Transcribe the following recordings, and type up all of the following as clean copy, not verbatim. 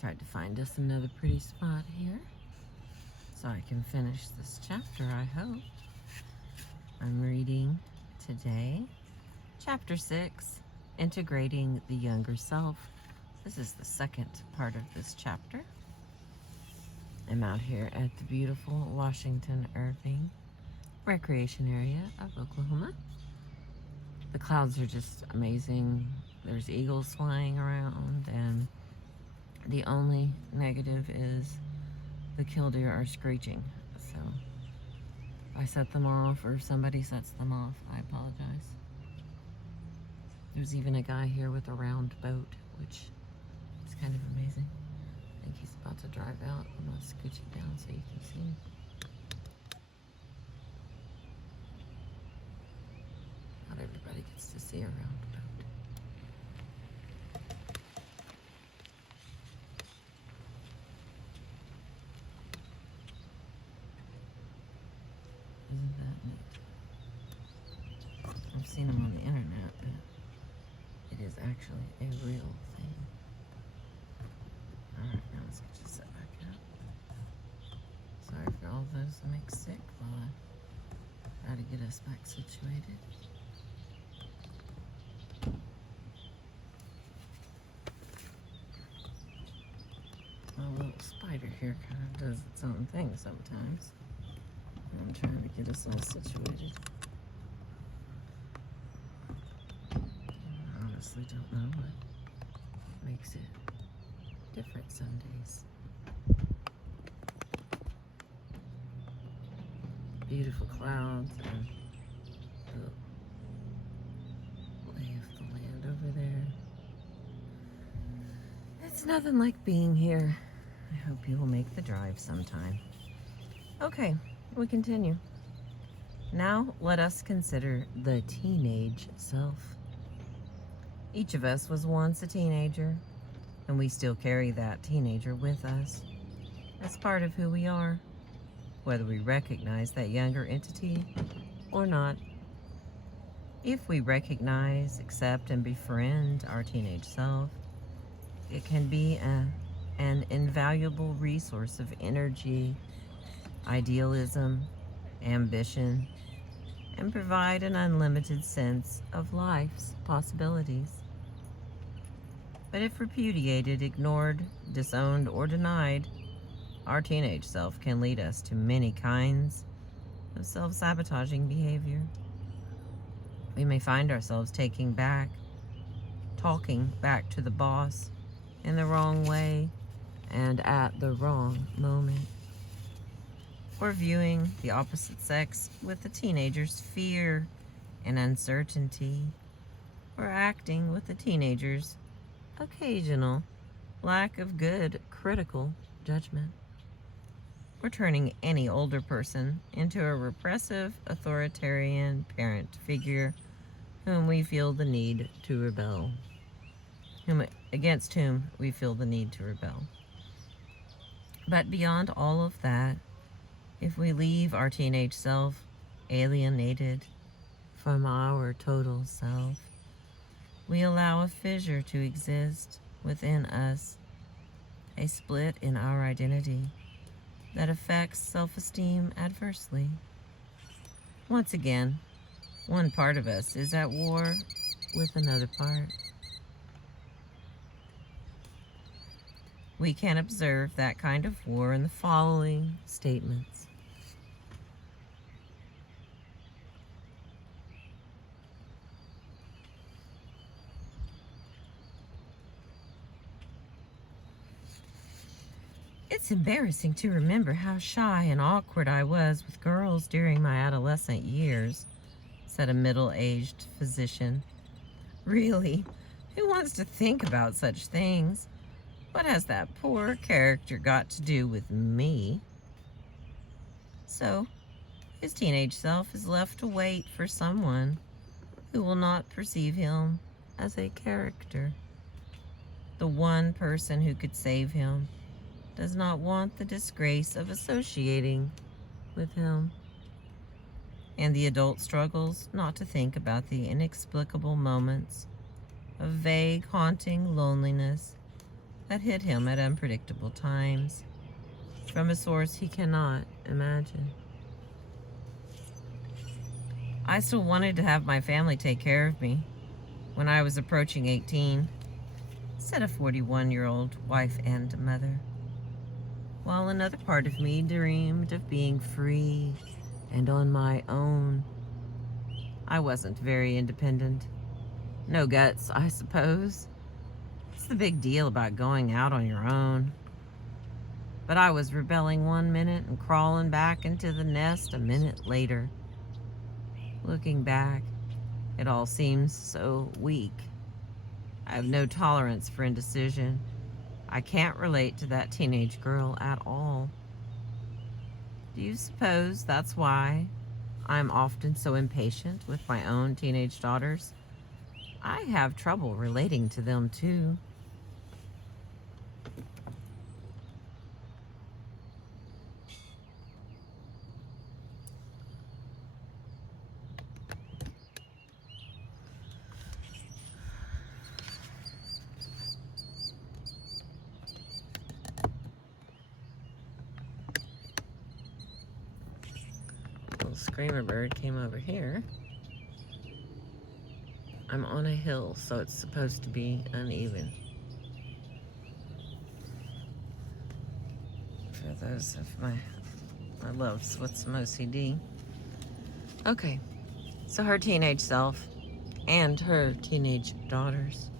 Tried to find us another pretty spot here so I can finish this chapter, I hope. I'm reading today chapter 6, Integrating the Younger Self. This is the second part of this chapter. I'm out here at the beautiful Washington Irving recreation area of Oklahoma. The clouds are just amazing. There's eagles flying around, and the only negative is the killdeer are screeching. So if I set them off or somebody sets them off, I apologize. There's even a guy here with a round boat, which is kind of amazing. I think he's about to drive out. I'm going to scooch it down so you can see him. Not everybody gets to see a round boat. Isn't that neat? I've seen them on the internet, but it is actually a real thing. Alright, now let's get you set back up. Sorry for all those that make sick while I try to get us back situated. My little spider here kind of does its own thing sometimes. I'm trying to get us all situated. I honestly don't know what makes it different some days. Beautiful clouds and the lay of the land over there. It's nothing like being here. I hope you will make the drive sometime. Okay, we continue. Now let us consider the teenage self. Each of us was once a teenager, and we still carry that teenager with us as part of who we are, whether we recognize that younger entity or not. If we recognize, accept, and befriend our teenage self, it can be an invaluable resource of energy, idealism, ambition, and provide an unlimited sense of life's possibilities. But if repudiated, ignored, disowned, or denied, our teenage self can lead us to many kinds of self-sabotaging behavior. We may find ourselves talking back to the boss in the wrong way and at the wrong moment. Or viewing the opposite sex with the teenager's fear and uncertainty, or acting with the teenager's occasional lack of good critical judgment, or turning any older person into a repressive, authoritarian parent figure against whom we feel the need to rebel. But beyond all of that, if we leave our teenage self alienated from our total self, we allow a fissure to exist within us, a split in our identity that affects self-esteem adversely. Once again, one part of us is at war with another part. We can observe that kind of war in the following statements. It's embarrassing to remember how shy and awkward I was with girls during my adolescent years, said a middle-aged physician. Really, who wants to think about such things? What has that poor character got to do with me? So, his teenage self is left to wait for someone who will not perceive him as a character. The one person who could save him does not want the disgrace of associating with him. And the adult struggles not to think about the inexplicable moments of vague, haunting loneliness that hit him at unpredictable times from a source he cannot imagine. I still wanted to have my family take care of me when I was approaching 18, instead of 41-year-old wife and mother, while another part of me dreamed of being free and on my own. I wasn't very independent. No guts, I suppose. What's the big deal about going out on your own? But I was rebelling one minute and crawling back into the nest a minute later. Looking back, it all seems so weak. I have no tolerance for indecision. I can't relate to that teenage girl at all. Do you suppose that's why I'm often so impatient with my own teenage daughters? I have trouble relating to them too. Little screamer bird came over here. I'm on a hill, so it's supposed to be uneven. For those of my loves with some OCD. Okay, so her teenage self and her teenage daughters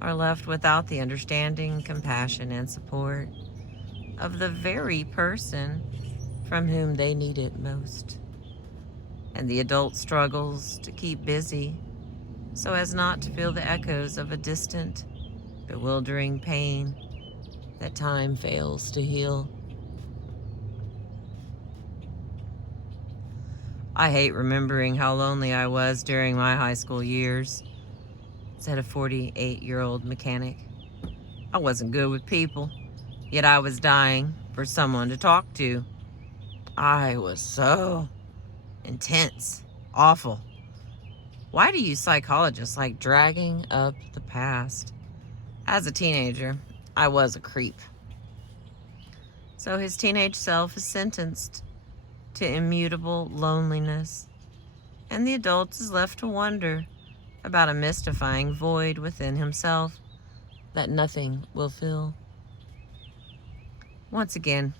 are left without the understanding, compassion, and support of the very person from whom they need it most. And the adult struggles to keep busy so as not to feel the echoes of a distant, bewildering pain that time fails to heal. I hate remembering how lonely I was during my high school years, said a 48-year-old mechanic. I wasn't good with people, yet I was dying for someone to talk to. I was so intense, awful. Why do you psychologists like dragging up the past? As a teenager, I was a creep. So his teenage self is sentenced to immutable loneliness, and the adult is left to wonder about a mystifying void within himself that nothing will fill. Once again,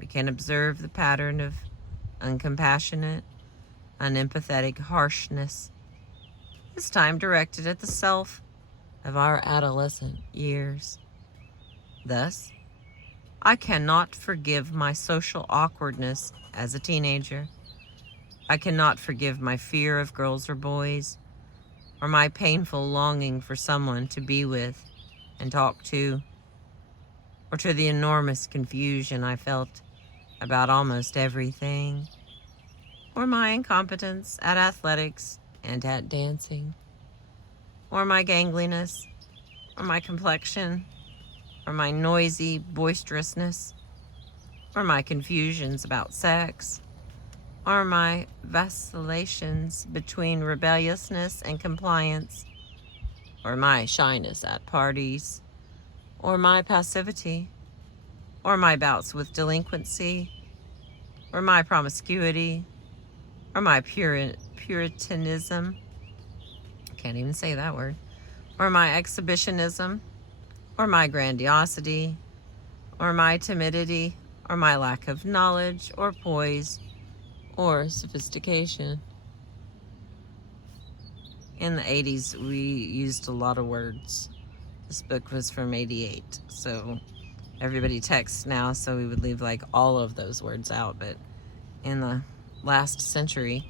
we can observe the pattern of uncompassionate, unempathetic harshness, this time directed at the self of our adolescent years. Thus, I cannot forgive my social awkwardness as a teenager. I cannot forgive my fear of girls or boys, or my painful longing for someone to be with and talk to, or to the enormous confusion I felt about almost everything, or my incompetence at athletics and at dancing, or my gangliness, or my complexion, or my noisy boisterousness, or my confusions about sex, or my vacillations between rebelliousness and compliance, or my shyness at parties, or my passivity, or my bouts with delinquency, or my promiscuity, or my puritanism, can't even say that word, or my exhibitionism, or my grandiosity, or my timidity, or my lack of knowledge, or poise, or sophistication. In the 80s, we used a lot of words. This book was from 88, so everybody texts now, so we would leave like all of those words out. But in the last century,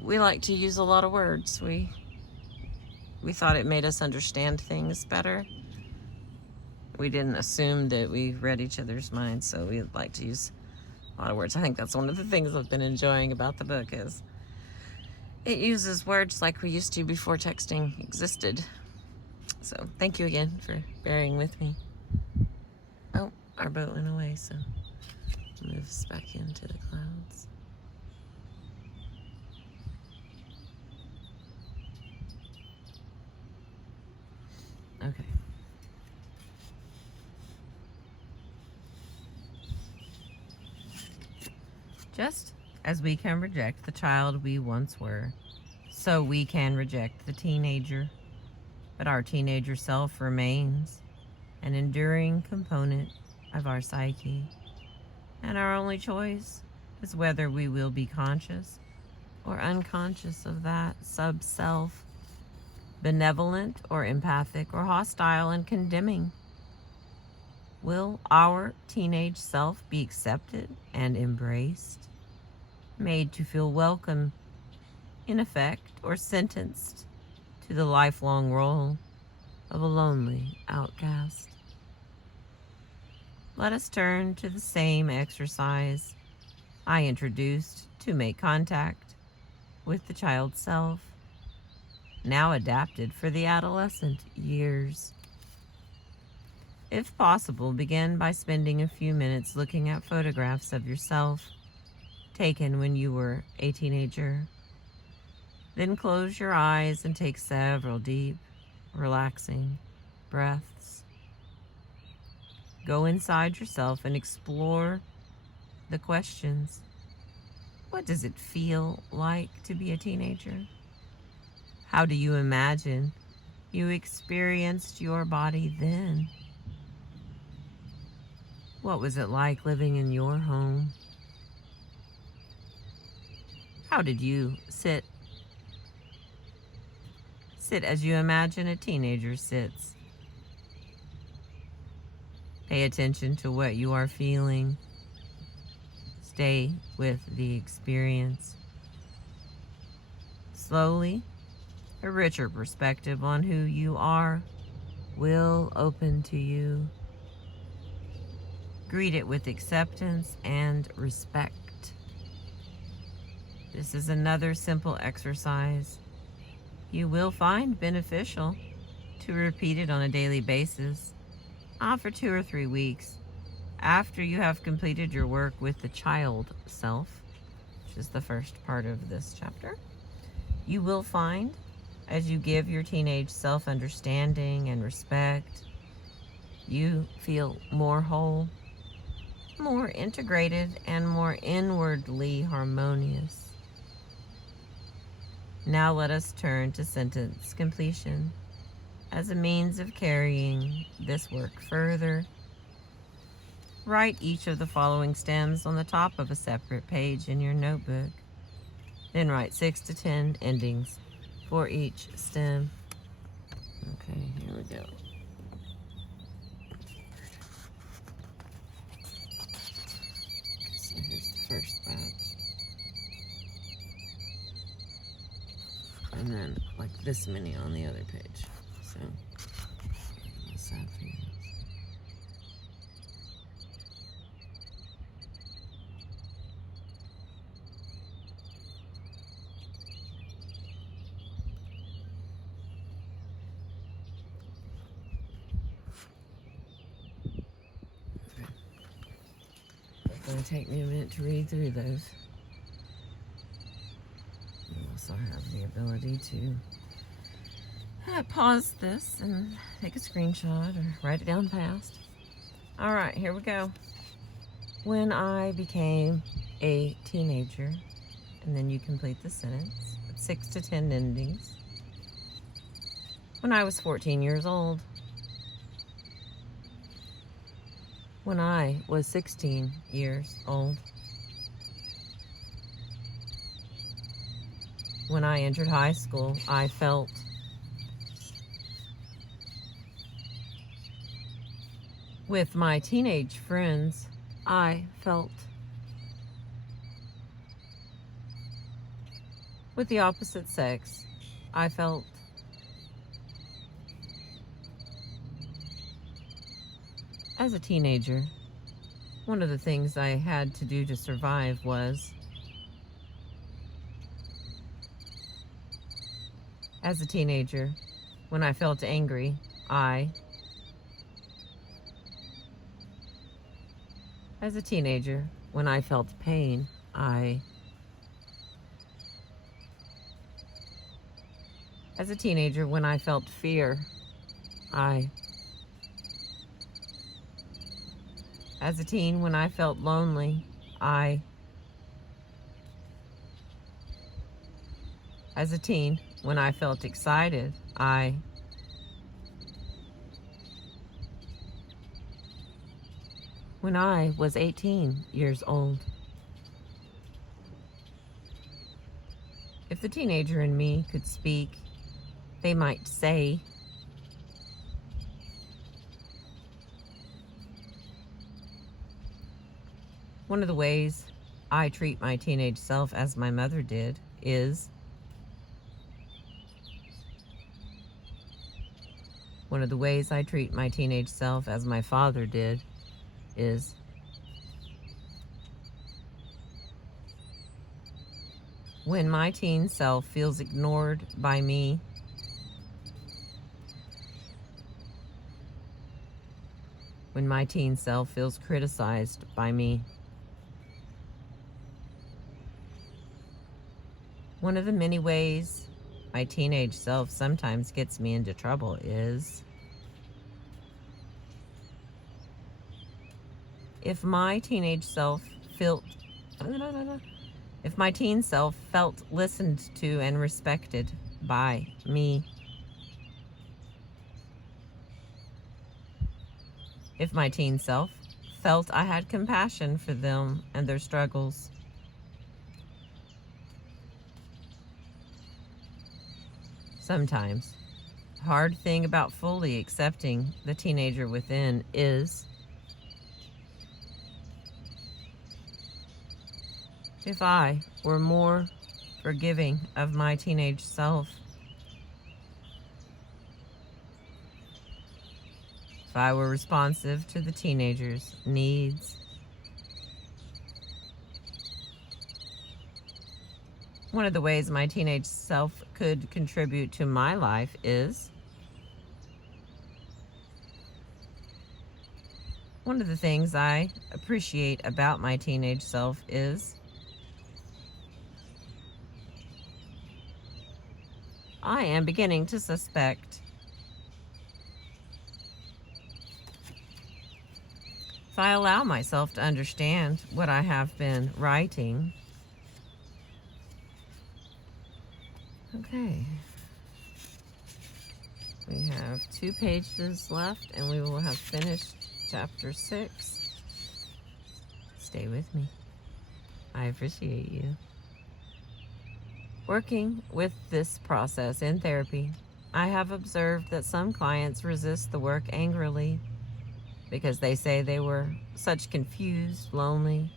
we like to use a lot of words. We thought it made us understand things better. We didn't assume that we read each other's minds, so we like to use a lot of words. I think that's one of the things I've been enjoying about the book is it uses words like we used to before texting existed. So thank you again for bearing with me. Oh, our boat went away, so moves back into the clouds. Okay. Just as we can reject the child we once were, so we can reject the teenager. But our teenager self remains an enduring component of our psyche, and our only choice is whether we will be conscious or unconscious of that sub-self, benevolent or empathic or hostile and condemning. Will our teenage self be accepted and embraced, made to feel welcome, in effect, or sentenced to the lifelong role of a lonely outcast? Let us turn to the same exercise I introduced to make contact with the child self, now adapted for the adolescent years. If possible, begin by spending a few minutes looking at photographs of yourself taken when you were a teenager. Then close your eyes and take several deep, relaxing breaths. Go inside yourself and explore the questions. What does it feel like to be a teenager? How do you imagine you experienced your body then? What was it like living in your home? How did you sit as you imagine a teenager sits? Pay attention to what you are feeling. Stay with the experience. Slowly, a richer perspective on who you are will open to you. Greet it with acceptance and respect. This is another simple exercise you will find beneficial to repeat it on a daily basis, for 2 or 3 weeks after you have completed your work with the child self, which is the first part of this chapter. You will find, as you give your teenage self understanding and respect, you feel more whole, more integrated, and more inwardly harmonious. Now let us turn to sentence completion as a means of carrying this work further. Write each of the following stems on the top of a separate page in your notebook. Then write 6 to 10 endings for each stem. Okay, here we go. So here's the first batch. And then like this many on the other page. So, sad feelings. It's going to take me a minute to read through those. You also have the ability to pause this and take a screenshot or write it down fast. All right, here we go. When I became a teenager, and then you complete the sentence, 6 to 10 endings. When I was 14 years old. When I was 16 years old. When I entered high school, I felt. With my teenage friends, I felt. With the opposite sex, I felt. As a teenager, one of the things I had to do to survive was. As a teenager, when I felt angry, I. As a teenager, when I felt pain, I. As a teenager, when I felt fear, I. As a teen, when I felt lonely, I. As a teen, when I felt excited, when I was 18 years old. If the teenager in me could speak, they might say, one of the ways I treat my teenage self as my mother did is one of the ways I treat my teenage self as my father did is when my teen self feels ignored by me, when my teen self feels criticized by me. One of the many ways my teenage self sometimes gets me into trouble is if my teenage self felt if my teen self felt listened to and respected by me, if my teen self felt I had compassion for them and their struggles, sometimes the hard thing about fully accepting the teenager within is if I were more forgiving of my teenage self, if I were responsive to the teenager's needs, one of the ways my teenage self could contribute to my life is one of the things I appreciate about my teenage self is I am beginning to suspect if I allow myself to understand what I have been writing. Okay. We have 2 pages left and we will have finished chapter 6. Stay with me. I appreciate you. Working with this process in therapy, I have observed that some clients resist the work angrily because they say they were such confused, lonely,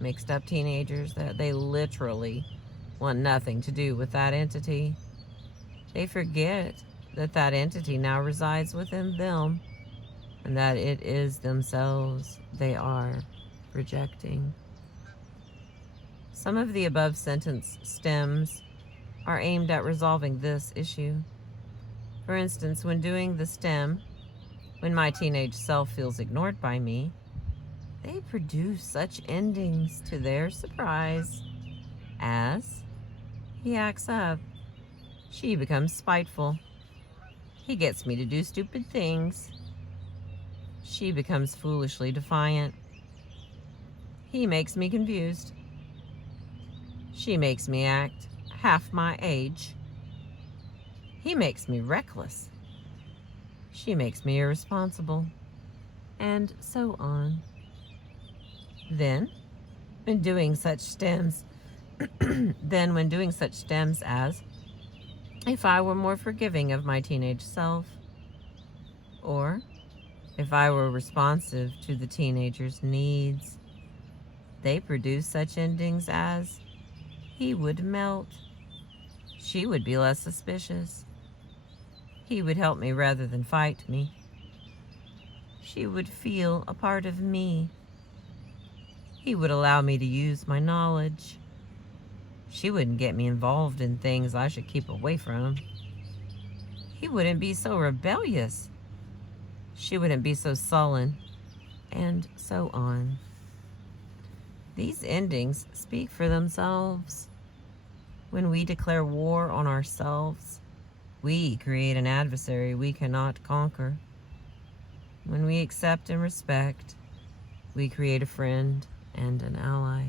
mixed up teenagers that they literally want nothing to do with that entity. They forget that that entity now resides within them and that it is themselves they are rejecting. Some of the above sentence stems are aimed at resolving this issue. For instance, when doing the stem, when my teenage self feels ignored by me, they produce such endings to their surprise as he acts up, she becomes spiteful, he gets me to do stupid things, she becomes foolishly defiant, he makes me confused, she makes me act half my age, he makes me reckless, she makes me irresponsible, and so on. Then, when doing such stems as, if I were more forgiving of my teenage self, or if I were responsive to the teenager's needs, they produce such endings as, he would melt, she would be less suspicious, he would help me rather than fight me, she would feel a part of me, he would allow me to use my knowledge, she wouldn't get me involved in things I should keep away from, he wouldn't be so rebellious, she wouldn't be so sullen, and so on. These endings speak for themselves. When we declare war on ourselves, we create an adversary we cannot conquer. When we accept and respect, we create a friend and an ally.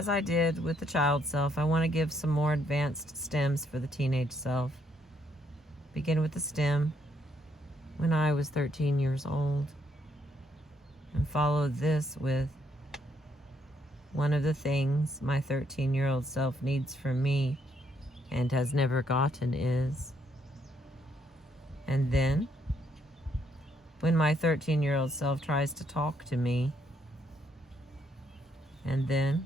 As I did with the child self, I want to give some more advanced stems for the teenage self. Begin with the stem when I was 13 years old, and follow this with one of the things my 13-year-old self needs from me and has never gotten is. And then, when my 13-year-old self tries to talk to me, and then,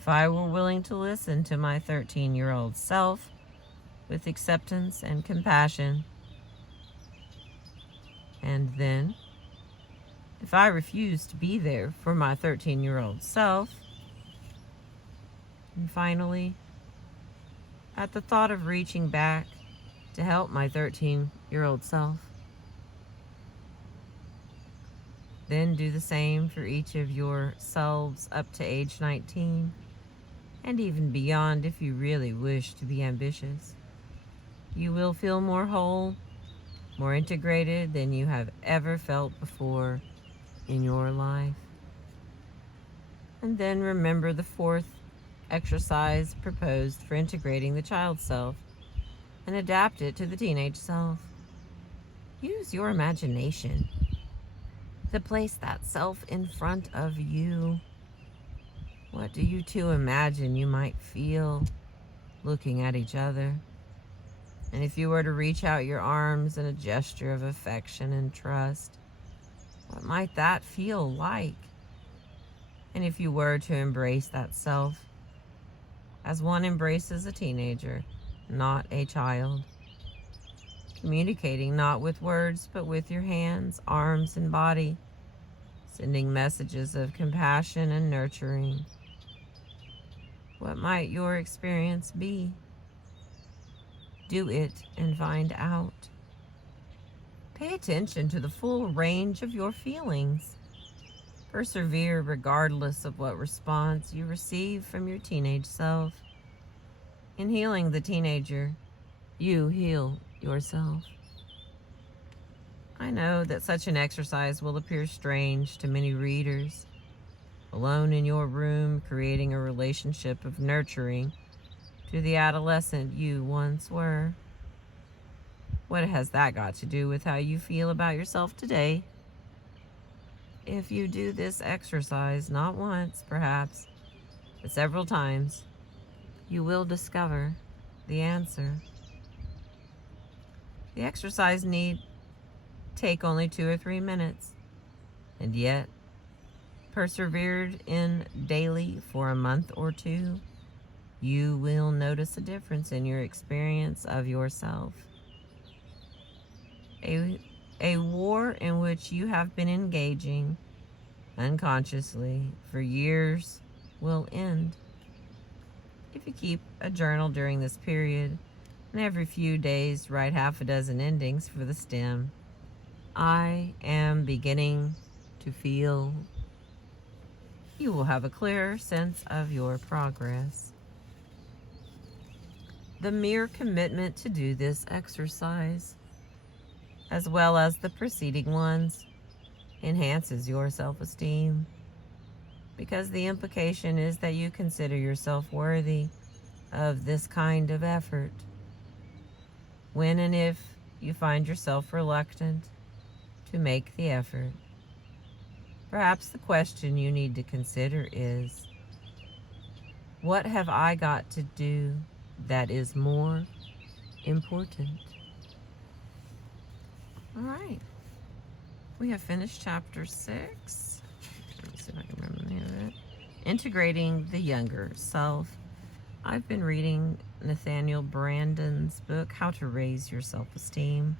if I were willing to listen to my 13-year-old self with acceptance and compassion, and then, if I refuse to be there for my 13-year-old self, and finally, at the thought of reaching back to help my 13-year-old self, then do the same for each of your selves up to age 19, and even beyond if you really wish to be ambitious. You will feel more whole, more integrated than you have ever felt before in your life. And then remember the fourth exercise proposed for integrating the child self and adapt it to the teenage self. Use your imagination to place that self in front of you. What do you two imagine you might feel looking at each other? And if you were to reach out your arms in a gesture of affection and trust, what might that feel like? And if you were to embrace that self as one embraces a teenager, not a child, communicating not with words but with your hands, arms, and body, sending messages of compassion and nurturing, what might your experience be? Do it and find out. Pay attention to the full range of your feelings. Persevere regardless of what response you receive from your teenage self. In healing the teenager, you heal yourself. I know that such an exercise will appear strange to many readers. Alone in your room, creating a relationship of nurturing to the adolescent you once were. What has that got to do with how you feel about yourself today? If you do this exercise, not once perhaps, but several times, you will discover the answer. The exercise need take only 2 or 3 minutes, and yet, persevered in daily for a month or two, you will notice a difference in your experience of yourself. A war in which you have been engaging unconsciously for years will end. If you keep a journal during this period, and every few days write half a dozen endings for the stem, I am beginning to feel, you will have a clearer sense of your progress. The mere commitment to do this exercise, as well as the preceding ones, enhances your self-esteem, because the implication is that you consider yourself worthy of this kind of effort. When and if you find yourself reluctant to make the effort, perhaps the question you need to consider is, what have I got to do that is more important? All right, we have finished chapter 6. Let me see if I can remember the name of it. Integrating the younger self. I've been reading Nathaniel Brandon's book, How to Raise Your Self-Esteem,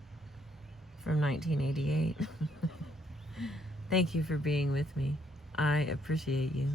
from 1988. Thank you for being with me. I appreciate you.